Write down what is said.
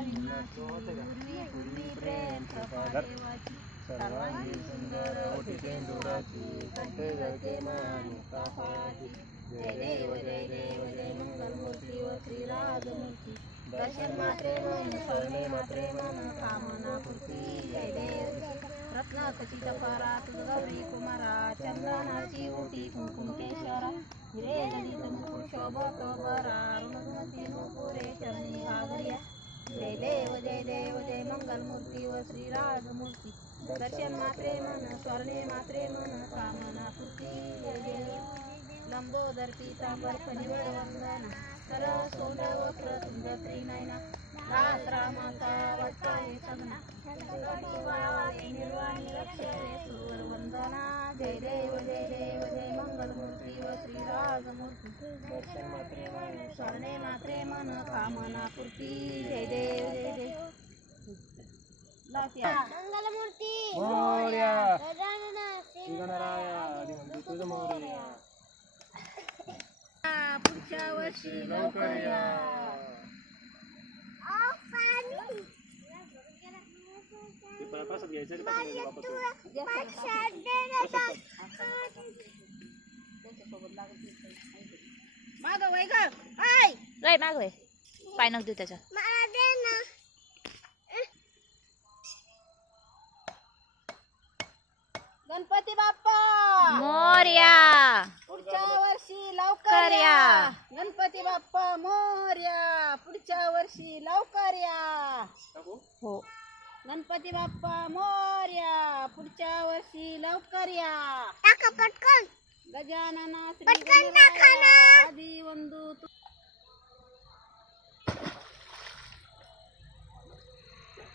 पूर्वी प्रेम प्रभादेवाची सर्वांगी सुंदर ओटी पेंडुराची कंठे जळके महामुक्ता फळाची जय देव जय देव जय मंगलमूर्ती व श्रीराजमूर्ती दर्शन मात्रे मन शरणे मात्रे मन कामना पूर्ती जय देव रत्नाखचित परात गौरी कुमारा चंदनाची ओटी कुंकुम केशरा हिरे ललित मुकुट शोभत बरा ऋणमती नुपुरे चरणी घागरिया जय देव जय मंगलमूर्ती व श्रीराजमूर्ती दर्शन मात्रे मन स्वर्णे मात्रे मन कामना पूर्ती जय देव लंबोदर पीतांबर फणीवर वंदना कर सोंड वक्र तुंड त्रिनयना दास रामाचा वाटपाये सगना निर्वाणी लक्ष्य सुर वंदना जय देव जय मंगलमूर्ती व श्रीराजमूर्ती दर्शन मात्रे मन स्वर्णे मात्रे मन कामना पूर्ती जय देव मंगलमूर्ती मोरया गजानन श्री गणराया तुझ मोरया पुढच्या वर्षी लवकर या प्रसाद घ्यायचा की टाकायचा वापस माग वय ग आय राय माग वय पाय नको देऊ त्याच्या मला दे ना गणपती बाप्पा मोरया पुढच्या वर्षी लवकर कर या या. गणपती बाप्पा मोरया पुढच्या वर्षी लवकर या टाकू हो गणपती बाप्पा मोरया पुढच्या वर्षी लवकर या टाका पटकन गजानना श्री पटकन गणराया टाका ना. आदी वंदू